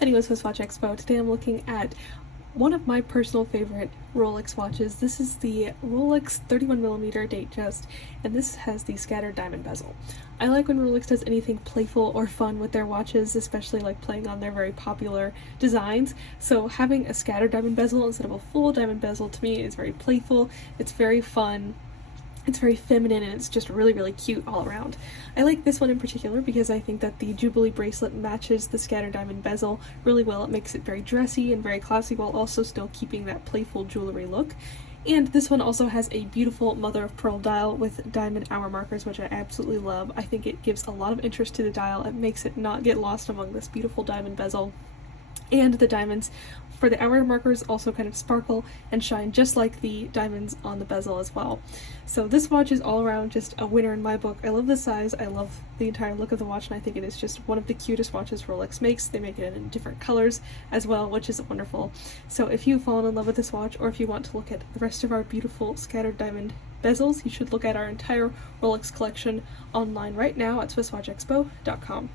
Anyways, SwissWatchExpo. Today I'm looking at one of my personal favorite Rolex watches. This is the Rolex 31mm Datejust, and this has the scattered diamond bezel. I like when Rolex does anything playful or fun with their watches, especially like playing on their very popular designs. So having a scattered diamond bezel instead of a full diamond bezel to me is very playful, it's very fun. It's very feminine and it's just really, really cute all around. I like this one in particular because I think that the Jubilee bracelet matches the scattered diamond bezel really well. It makes it very dressy and very classy while also still keeping that playful jewelry look. And this one also has a beautiful mother of pearl dial with diamond hour markers, which I absolutely love. I think it gives a lot of interest to the dial. It makes it not get lost among this beautiful diamond bezel. And the diamonds for the hour markers also kind of sparkle and shine just like the diamonds on the bezel as well. So this watch is all around just a winner in my book. I love the size, I love the entire look of the watch, and I think it is just one of the cutest watches Rolex makes. They make it in different colors as well, which is wonderful. So if you've fallen in love with this watch, or if you want to look at the rest of our beautiful scattered diamond bezels, you should look at our entire Rolex collection online right now at SwissWatchExpo.com.